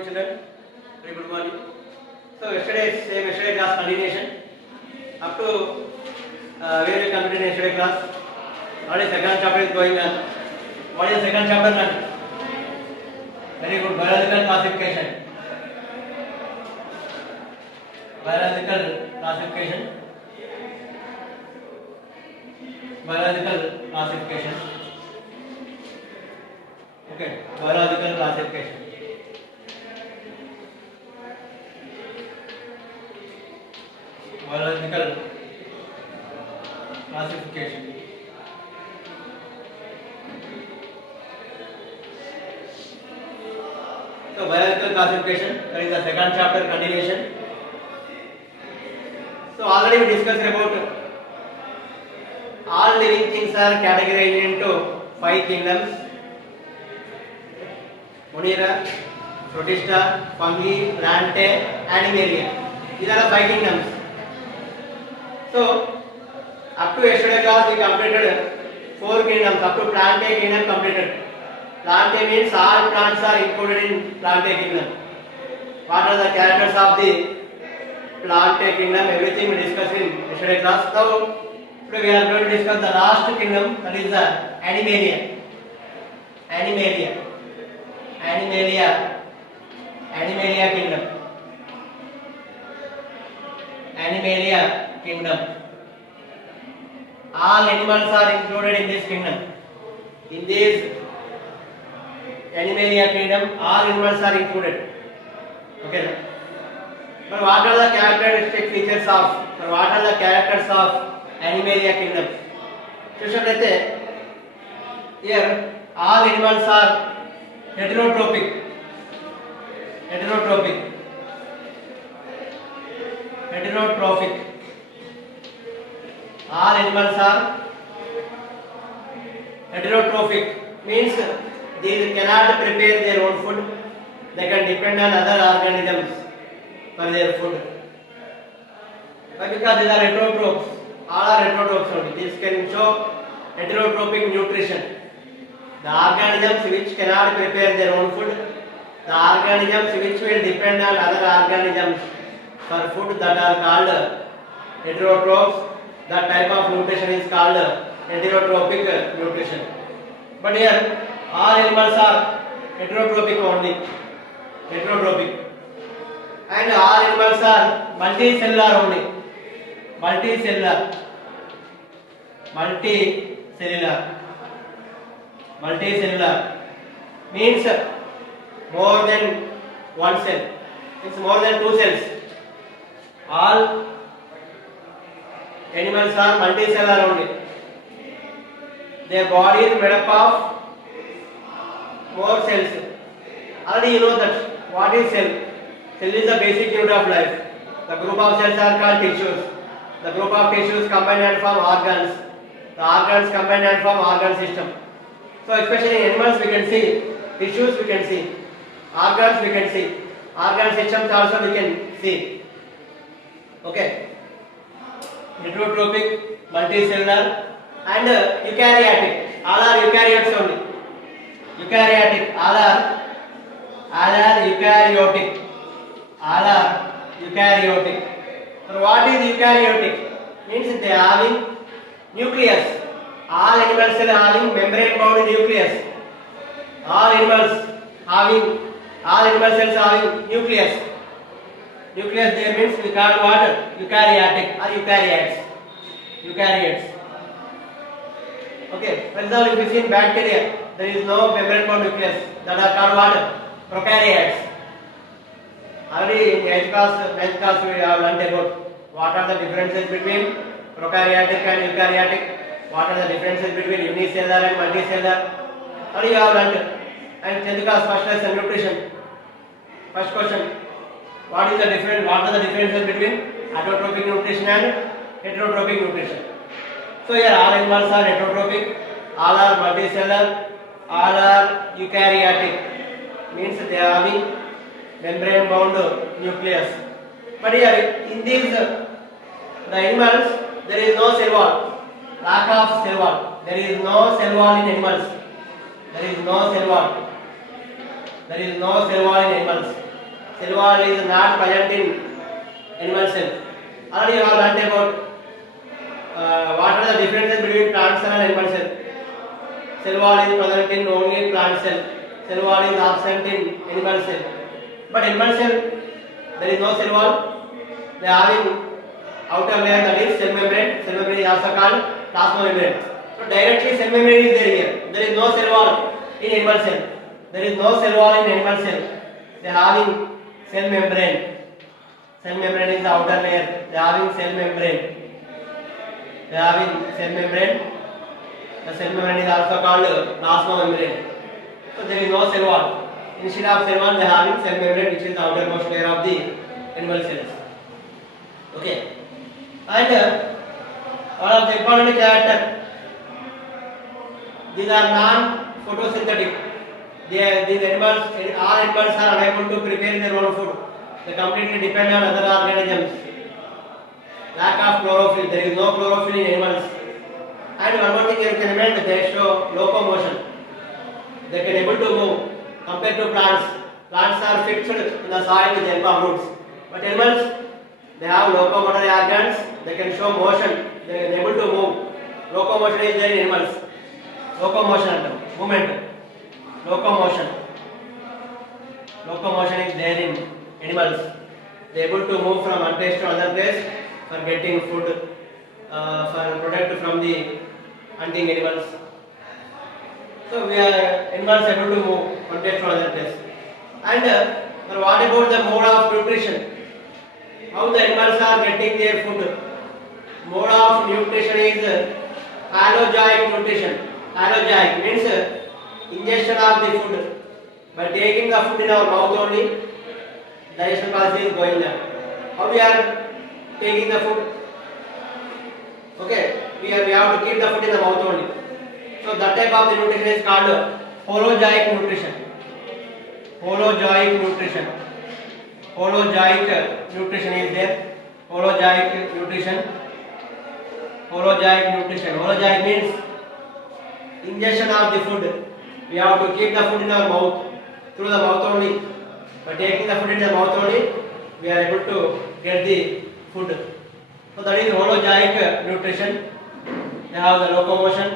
morning, children. Very good morning. So yesterday class continuation up to where we completed yesterday class. Already second chapter is going on. What is the second chapter now? Very good. Biological classification. Biological classification. Biological classification. Okay. Biological classification. Biological classification. So biological classification, that is the second chapter continuation. So already we discussed about all living things are categorized into 5 kingdoms: Monera, Protista, Fungi, Plantae, Animalia. These are the 5 kingdoms. So up to yesterday class we completed 4 kingdoms. Up to Plantae kingdom completed. Plantae means all plants are included in Plantae kingdom. What are the characters of the Plantae kingdom? Everything we discussed in yesterday class. Now today we are going to discuss the last kingdom, that is the Animalia. Animalia kingdom. Animalia kingdom. All animals are included in this kingdom. In this Animalia kingdom, all animals are included. Okay. But what are the characteristic features of? What are the characters of Animalia kingdom? Here, all animals are heterotrophic. All animals are heterotrophic. Means they cannot prepare their own food. They can depend on other organisms for their food. But because these are heterotrophs, all are heterotrophs only. This can show heterotrophic nutrition. The organisms which cannot prepare their own food, the organisms which will depend on other organisms for food, that are called heterotrophs. That type of nutrition is called heterotrophic nutrition. But here all animals are heterotrophic only. Heterotrophic. And all animals are multicellular only. Multicellular means more than one cell. It's more than 2 cells. All animals are multicellular only. Their body is made up of more cells. Already you know that what is cell? Cell is the basic unit of life. The group of cells are called tissues. The group of tissues combine and form organs. The organs combine and form organ system. So especially in animals we can see tissues, we can see organs, we can see organ systems also we can see. Okay. Heterotrophic, multicellular, and eukaryotic. All are eukaryotes only. Eukaryotic. All are eukaryotic. All are eukaryotic. So what is eukaryotic? Means they are having nucleus. All animals are having membrane bound nucleus. All animal cells having nucleus. Nucleus there means we call what? Eukaryotic or eukaryotes. Okay. For example, if you see in bacteria, there is no membrane bound nucleus. That are called what? Prokaryotes. Already in 8th class we have learnt about what are the differences between prokaryotic and eukaryotic. What are the differences between unicellular and multicellular? Already you have learnt. And 10th class first lesson nutrition. First question: what are the differences between autotrophic nutrition and heterotrophic nutrition? So here all animals are heterotrophic, all are multicellular, all are eukaryotic. Means they are having membrane bound nucleus. But here in these the animals there is no cell wall. Lack of cell wall. There is no cell wall in animals. There is no cell wall in animals. cell wall is not present in animal cell. Already you have learnt about what are the differences between plant cell and animal cell. Cell wall is present in only plant cell. Cell wall is absent in animal cell. But animal cell, there is no cell wall. They are having outer layer, that is cell membrane. Cell membrane is also called plasma membrane. So directly cell membrane is there here. There is no cell wall in animal cell. There is no cell wall in animal cell. They are having cell membrane. Cell membrane is the outer layer. They are having cell membrane. They are having cell membrane. The cell membrane is also called plasma membrane. So there is no cell wall. Instead of cell wall, they are having cell membrane, which is the outermost layer of the animal cells. Okay. And one of the important character, these are non-photosynthetic. These animals, all animals are unable to prepare their own food. They completely depend on other organisms. Lack of chlorophyll. There is no chlorophyll in animals. And one more thing you can remember, they show locomotion. They can able to move compared to plants. Plants are fixed in the soil with the help of roots. But animals, they have locomotory organs. They can show motion. They are able to move. Locomotion is there in animals. Locomotion, movement. Locomotion. Locomotion is there in animals. They are able to move from one place to another place for getting food, for product from the hunting animals. So we are animals able to move one place to another place. And what about the mode of nutrition? How the animals are getting their food? Mode of nutrition is allozoic nutrition. Allozoic means ingestion of the food. By taking the food in our mouth only, digestion process is going on. How we are taking the food? Okay, we have to keep the food in the mouth only. So that type of the nutrition is called holozoic nutrition. Holozoic nutrition. Holozoic nutrition is there. Holozoic nutrition. Holozoic nutrition. Holozoic means ingestion of the food. We have to keep the food in our mouth, through the mouth only. By taking the food in the mouth only, we are able to get the food. So that is holozoic nutrition. They have the locomotion,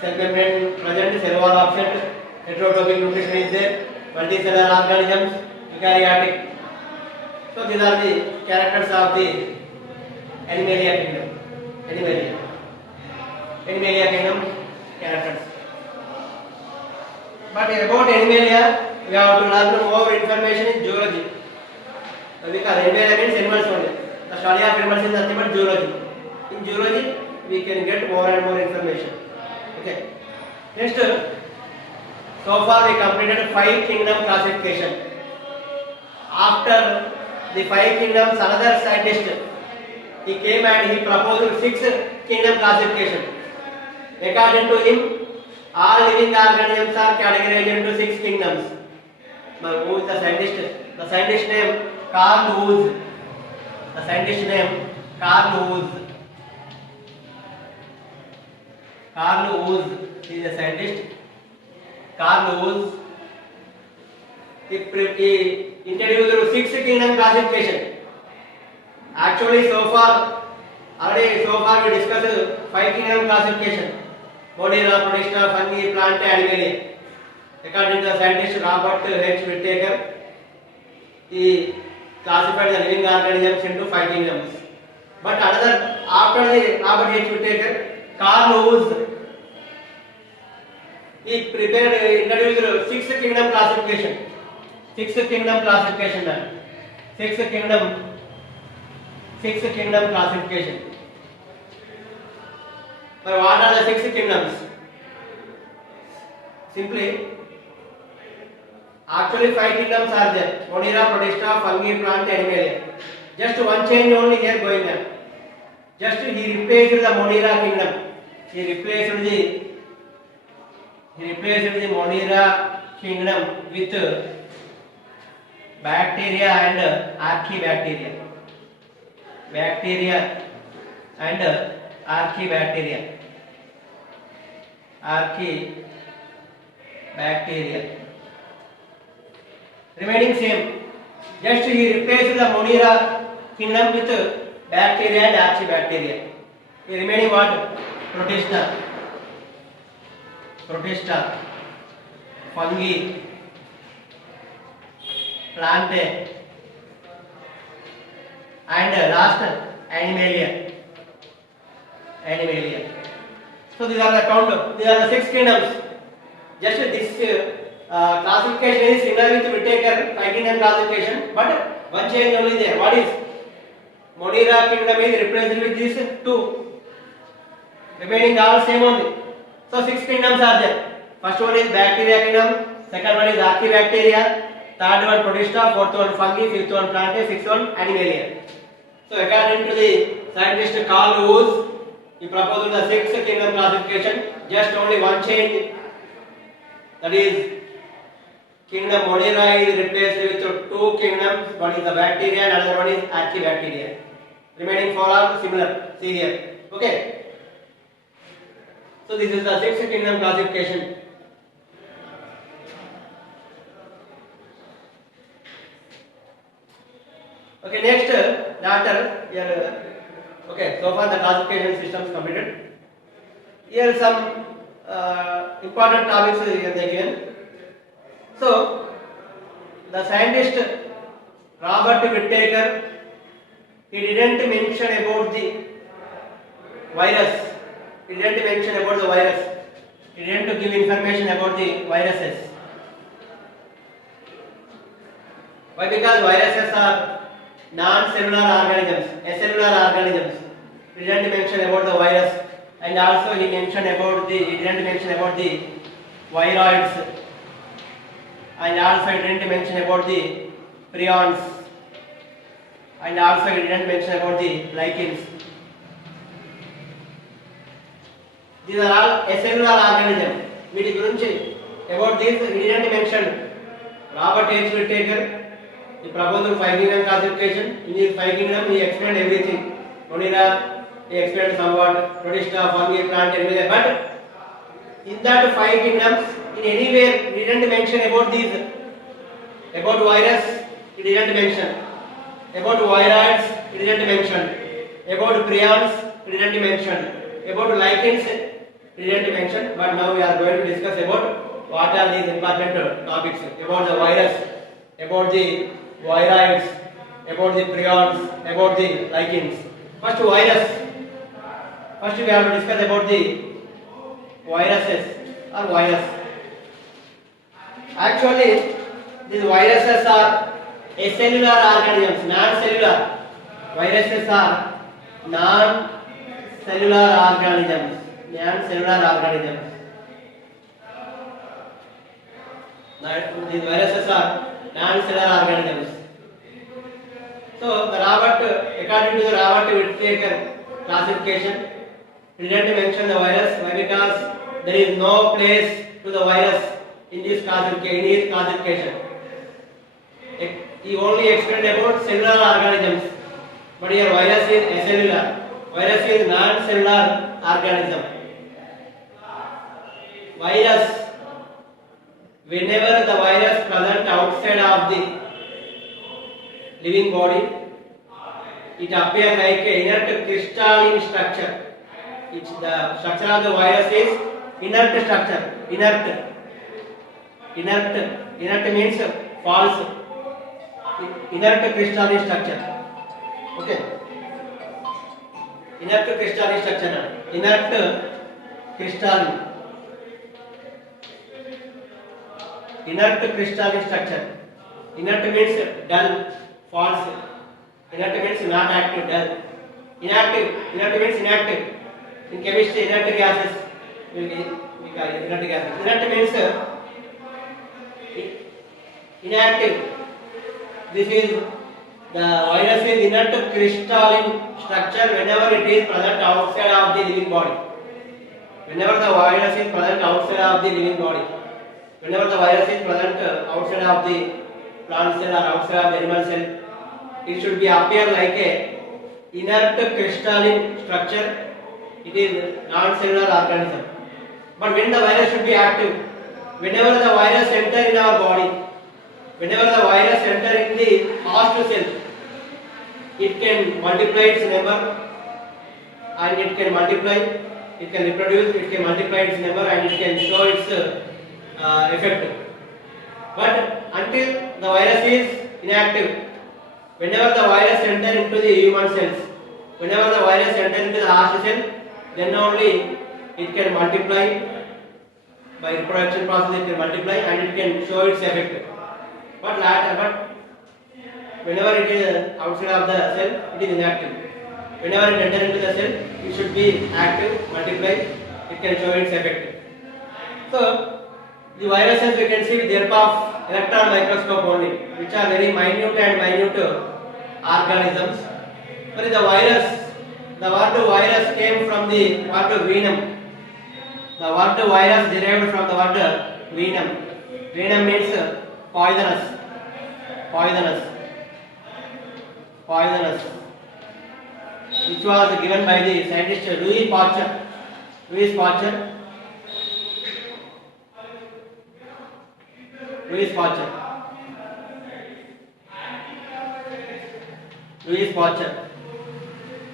cell membrane present, cell wall absent, heterotrophic nutrition is there, multicellular organisms, eukaryotic. So these are the characters of the Animalia kingdom. Animalia kingdom characters. But about Animalia, we have to learn more information in zoology. Because Animalia means animals only. The study of animals is nothing but zoology. In zoology, we can get more and more information. Okay. Next, so far we completed 5 kingdom classification. After the 5 kingdoms, another scientist, he came and he proposed 6 kingdom classification. According to him, all living organisms are categorized into 6 kingdoms. But who is the scientist? The scientist name Carl Woese. The scientist name Carl Woese. Carl Woese is a scientist. Carl Woese. He introduced 6 kingdom classification. Actually, so far we discussed 5 kingdom classification. Monera, Protista, fungi, plant, animalia. According to the scientist Robert H. Whittaker, he classified the living organisms into 5 kingdoms. But after the Robert H. Whittaker, Carl Woese, he introduced 6 kingdom classification. 6 kingdom classification. 6 kingdom classification. But what are the 6 kingdoms? Simply, actually 5 kingdoms are there. Monera, Protista, fungi, plant, animalia. Just one change only here going on. Just he replaced the Monera kingdom. He replaced the Monera kingdom with bacteria and archaebacteria. Bacteria and archaebacteria. Archaebacteria. Remaining same. Just he replaced the Monera kingdom with bacteria and archibacteria. The remaining what? Protista, fungi, plantae, and last animalia. So these are the count. These are the 6 kingdoms. Just this classification is similar with Whittaker 5 kingdom classification, but one change only there. What is? Monera kingdom is represented with these 2. Remaining all same only. So 6 kingdoms are there. First one is bacteria kingdom, second one is archibacteria, third one protista, fourth one fungi, fifth one plantae, sixth one animalia. So according to the scientist Carl Woese, he proposed the 6 kingdom classification. Just only one change. That is, kingdom Monera is replaced with 2 kingdoms. One is the bacteria and another one is archibacteria. Remaining 4 are similar. See here. Okay. So this is the 6 kingdom classification. Okay, next after here. Okay, so far the classification systems completed. Here some important topics here they given. So the scientist Robert Whittaker, he didn't mention about the virus. He didn't mention about the virus. He didn't give information about the viruses. Why? Because viruses are non-cellular organisms, acellular organisms. He didn't mention about the virus, and also he didn't mention about the viroids, and also he didn't mention about the prions, and also he didn't mention about the lichens. These are all acellular organisms. వీటి గురించి about this he didn't mention. Robert H. Whittaker, he proposed 5 kingdom classification. In his 5 kingdom he explained everything. Monera he explained somewhat, protista, fungi, plant, animal. But in that 5 kingdoms, in anywhere he didn't mention about these. About virus he didn't mention. About viroids he didn't mention. About prions he didn't mention. About lichens he didn't mention. But now we are going to discuss about what are these important topics. About the virus, about the viroids, about the prions, about the lichens. First virus. First we have to discuss about the viruses or virus. Actually, these viruses are acellular organisms, non-cellular. Viruses are non-cellular organisms. These viruses are non-cellular organisms. So, according to the Robert Whittaker classification, he didn't mention the virus. Why? Because there is no place to the virus in his classification. He only explained about cellular organisms. But here virus is acellular. Virus is non-cellular organism. Virus, whenever the virus present outside of the living body, it appears like a inert crystalline structure. The structure of the virus is inert structure. Inert means false. Inert crystalline structure. Okay. Inert crystalline structure. Inert crystalline structure. Inert means dull, false. Inert means not active, dull. Inert means inactive. In chemistry, inert gases. Inert means inactive. This is the virus is inert crystalline structure whenever it is present outside of the living body. Whenever the virus is present outside of the living body. Whenever the virus is present outside of the plant cell or outside of the animal cell, it should be appear like a inert crystalline structure. It is non-cellular organism. But when the virus should be active, whenever the virus enter in our body, Whenever the virus enter in the host cell, it can multiply its number and it can multiply, it can reproduce, it can multiply its number and it can show its effect. But until the virus is inactive, whenever the virus enter into the human cells, whenever the virus enter into the host cell, then only it can multiply. By reproduction process it can multiply and it can show its effect. But whenever it is outside of the cell, it is inactive. Whenever it enter into the cell, it should be active, multiply, it can show its effect. So the viruses we can see with the help of electron microscope only, which are very minute organisms. But the virus, the word virus came from the word venom. The word virus derived from the word venom. Venom means poisonous, which was given by the scientist Louis Pasteur. Louis Pasteur.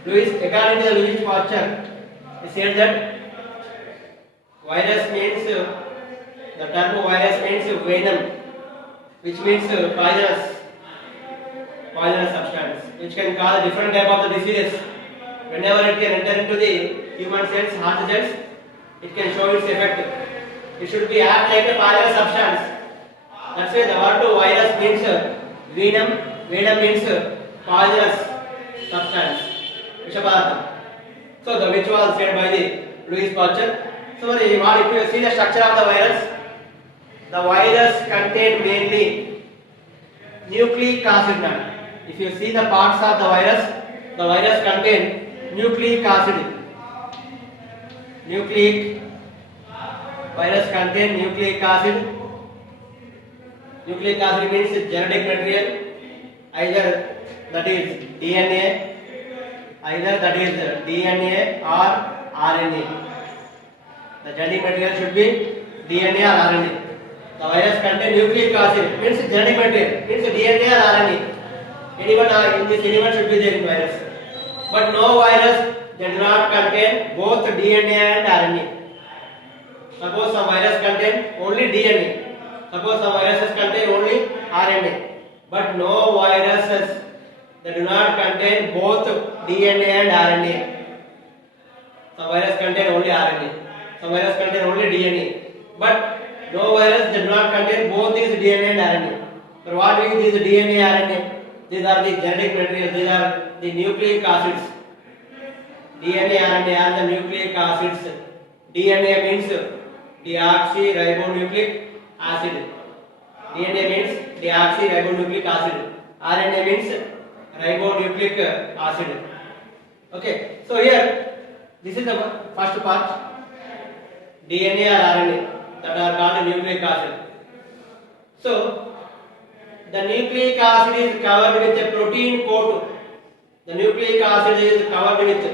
According to the Louis Pasteur, he said that virus means, the term virus means venom, which means poisonous substance, which can cause different type of the diseases. Whenever it can enter into the human cells, heart cells, it can show its effect. It should be act like a poisonous substance. That's why the word virus means venom. Venom means poisonous substance, Vishapadartham. So the which was said by the Louis Pasteur. So if you see the structure of the virus contain mainly nucleic acid. If you see the parts of the virus contain nucleic acid. Virus contain nucleic acid. Nucleic acid means genetic material, either that is DNA or RNA. The genetic material should be DNA or RNA. The virus contain nucleic acid, means genetic material, means DNA or RNA. Anyone should be there in virus. But no virus that do not contain both DNA and RNA. Suppose some virus contain only DNA. Suppose some viruses contain only RNA. But no viruses that do not contain both DNA and RNA. Some virus contain only RNA. Some virus contain only DNA. But no virus does not contain both these DNA and RNA. So what is these DNA RNA? These are the genetic materials. These are the nucleic acids. DNA RNA are the nucleic acids. DNA means deoxyribonucleic acid. DNA means deoxyribonucleic acid. RNA means ribonucleic acid. Okay. So here, this is the first part. DNA or RNA that are called nucleic acid. So the nucleic acid is covered with a protein coat. The nucleic acid is covered with a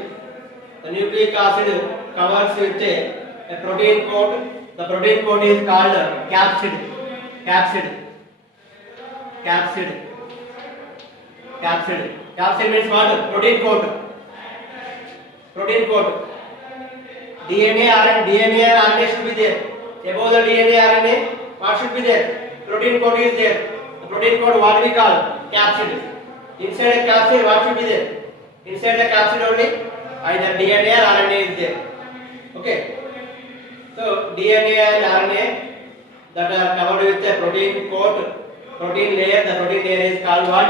protein coat. The protein coat is called capsid. Capsid means what? Protein coat. DNA and RNA should be there. Above the DNA RNA, what should be there? Protein coat is there. The protein coat what we call? Capsid. Inside a capsid what should be there? Inside the capsid only either DNA or RNA is there. Okay. So DNA and RNA that are covered with a protein coat, protein layer. The protein layer is called what?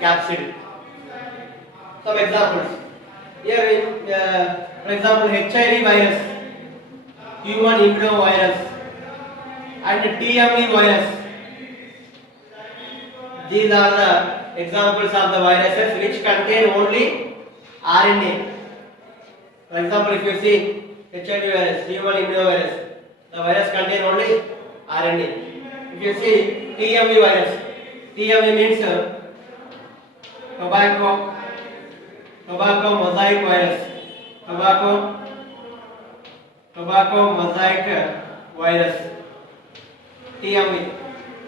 Capsid. Some examples. Here for example, HIV virus, human immunovirus, and TME virus. These are the examples of the viruses which contain only RNA. For example, if you see HIV virus, human immunovirus, the virus contain only RNA. If you see TME virus, TME means tobacco mosaic virus. Tobacco mosaic virus. TME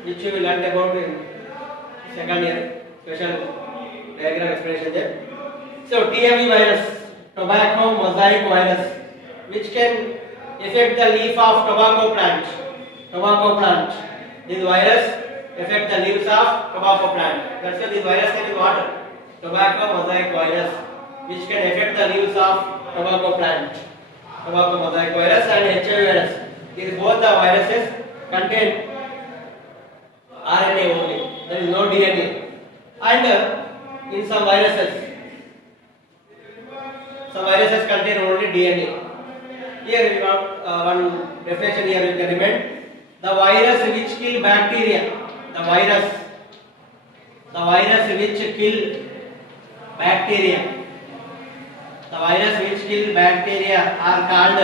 which you will learn about in second year special diagram explanation there. So TME virus, tobacco mosaic virus, which can affect the leaf of tobacco plant. Tobacco plant. This virus affect the leaves of tobacco plant. That's why this virus name is what? Tobacco mosaic virus, which can affect the leaves of tobacco plant. Tobacco mosaic virus and HIV virus. These both the viruses contain RNA only. There is no DNA. And in some viruses contain only DNA. Here we got one definition here you can remember. The virus which kill bacteria. The virus which kill bacteria. The virus which kill bacteria are called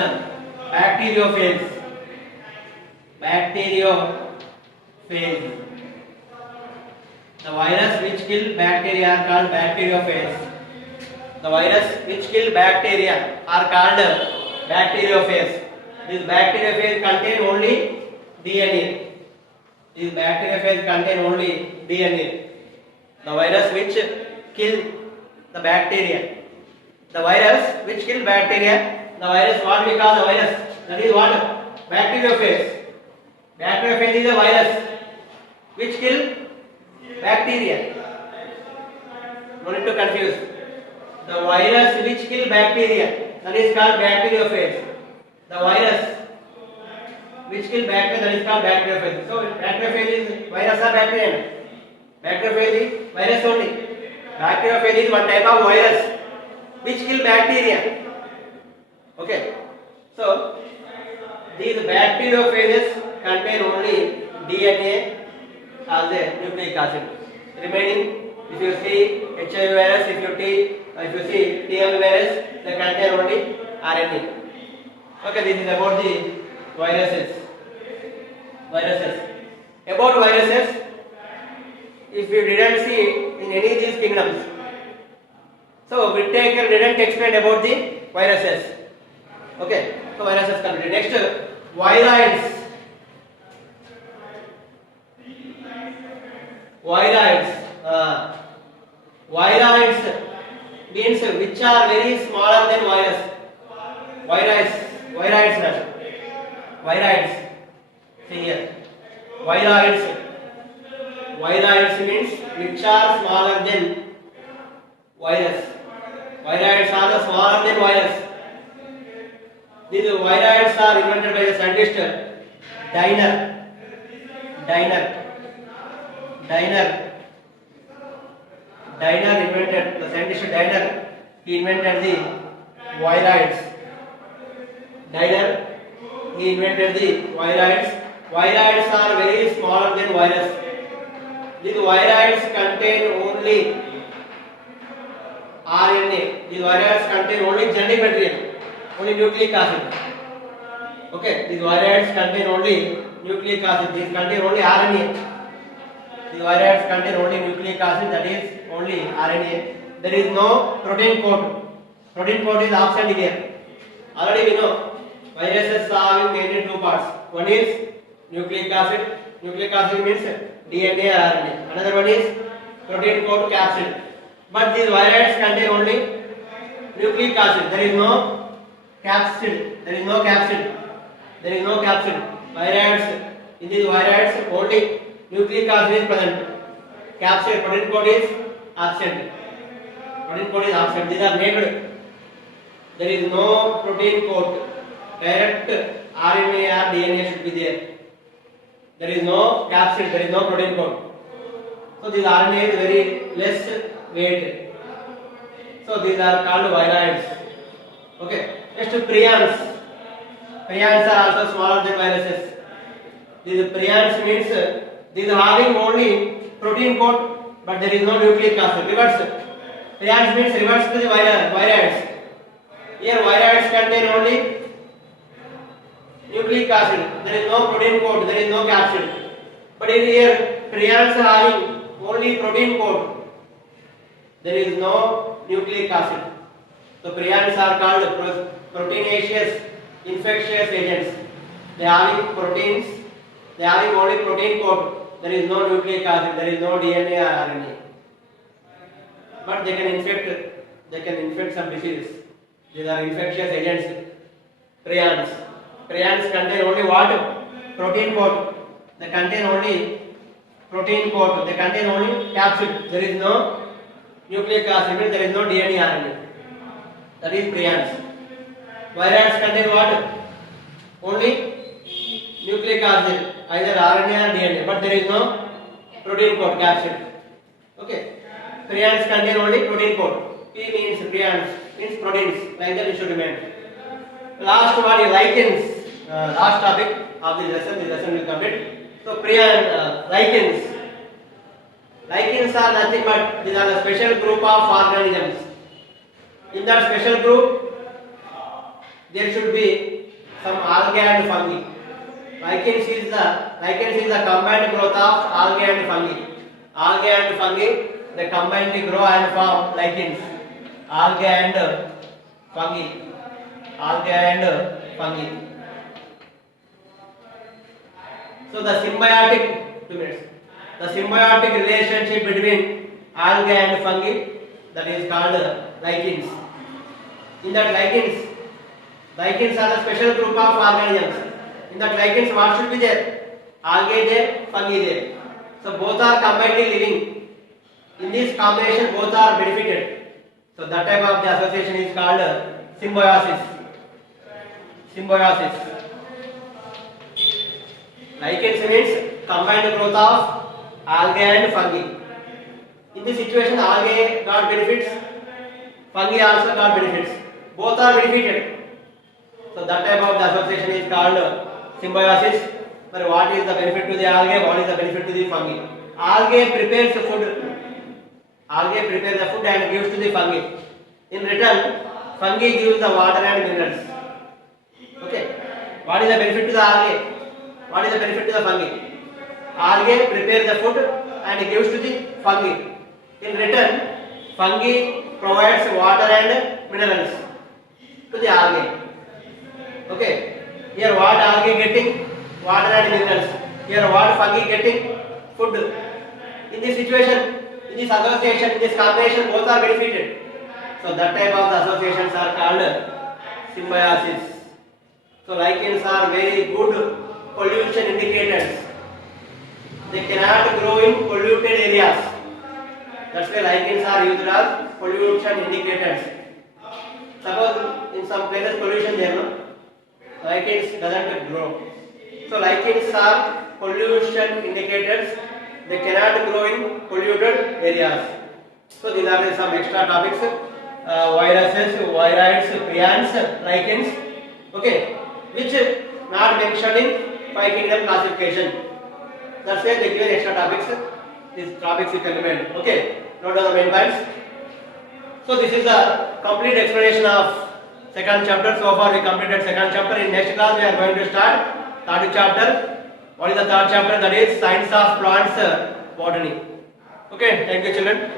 bacteriophage. Bacteriophage. The virus which kill bacteria are called bacteriophage. The virus which kill bacteria are called bacteriophage. This bacteriophage contain only DNA. This bacteriophage contain only DNA. The virus which kill the bacteria. The virus which kill bacteria. The virus what we call the virus? That is what? Bacteriophage. Bacteriophage is a virus which kill bacteria. No need to confuse. The virus which kill bacteria, that is called bacteriophage. The virus which kill bacteria, that is called bacteriophage. So bacteriophage is virus or bacteria? Bacteriophage is virus only. Bacteriophage is one type of virus which kill bacteria. Okay. So these bacteriophages contain only DNA as a nucleic acid. Remaining, if you see HIV virus, if you see TME virus, they contain only RNA. Okay, this is about the viruses. About viruses, if we didn't see in any of these kingdoms, so we didn't explain about the viruses. Okay, so viruses completed. Next, viroids. Viroids means which are very smaller than virus. Viroids. See here. Viroids means which are smaller than virus. Viroids are smaller than virus. These viroids are invented by the scientist Diner. Invented, the scientist Diner, he invented the viroids. He invented the viroids. Viroids are very smaller than virus. These viroids contain only RNA. These viroids contain only genetic material, only nucleic acid. Okay, these viroids contain only nucleic acid. These contain only RNA. The viroids contain only nucleic acid, that is only RNA. There is no protein code. Protein code is absent here. Already we know viruses are having mainly two parts. One is nucleic acid. Nucleic acid means DNA or RNA. Another one is protein code capsid. But these viroids contain only nucleic acid. There is no capsid. Viroids, in these viroids only nucleic acid is present. Capsid, protein code is absent. These are naked. There is no protein code. Direct RNA or DNA should be there. There is no capsid, there is no protein code. So this RNA is very less weight. So these are called viroids. Okay. Next, prions. Prions are also smaller than viruses. These prions means these are having only protein code, but there is no nucleic acid. Reverse. Prions means reverse to the viroids. Here viroids contain only nucleic acid. There is no protein code. There is no capsid. But in here prions are having only protein code. There is no nucleic acid. So prions are called proteinaceous infectious agents. They are having proteins. They are having only protein code, there is no nucleic acid, there is no DNA or RNA. But they can infect some diseases. These are infectious agents. Prions. Prions contain only what? Protein coat. They contain only protein coat. They contain only capsid. There is no nucleic acid, there is no DNA RNA. That is prions. Virions contain what? Only nucleic acid, either RNA or DNA, but there is no protein coat, capsid. Okay. Prions contain only protein coat. P means prions, means proteins. Like that it should remain. Last one is lichens. Last topic of this lesson will complete. So lichens. Lichens are nothing but these are a special group of organisms. In that special group, there should be some algae and fungi. Lichens is the combined growth of algae and fungi. Algae and fungi, they combinedly grow and form lichens. Algae and fungi. Algae and fungi. So the symbiotic, 2 minutes. The symbiotic relationship between algae and fungi, that is called lichens. In that lichens are a special group of organisms. In that lichens, what should be there? Algae there, fungi there. So both are combinedly living. In this combination, both are benefited. So that type of the association is called symbiosis. Symbiosis. Lichens means combined growth of algae and fungi. In this situation, algae got benefits, fungi also got benefits. Both are benefited. So that type of the association is called symbiosis. But what is the benefit to the algae? What is the benefit to the fungi? Algae prepares the food. Algae prepares the food and gives to the fungi. In return, fungi gives the water and minerals. Okay. What is the benefit to the algae? What is the benefit to the fungi? Algae prepares the food and gives to the fungi. In return, fungi provides water and minerals to the algae. Okay. Here what algae getting? Water and minerals. Here what fungi getting? Food. In this situation, in this association, in this combination, both are benefited. So that type of the associations are called symbiosis. So lichens are very good pollution indicators. They cannot grow in polluted areas. That's why lichens are used as pollution indicators. Suppose in some places pollution there, no? Lichens doesn't grow. So lichens are pollution indicators. They cannot grow in polluted areas. So these are some extra topics: viruses, viroids, prions, lichens. Okay, which not mentioned in 5 kingdom classification. That's why they give extra topics. These topics you can remember. Okay, note down the main points. So this is the complete explanation of second chapter. So far we completed second chapter. In next class we are going to start third chapter. What is the third chapter? That is Science of Plants Botany. Okay, thank you children.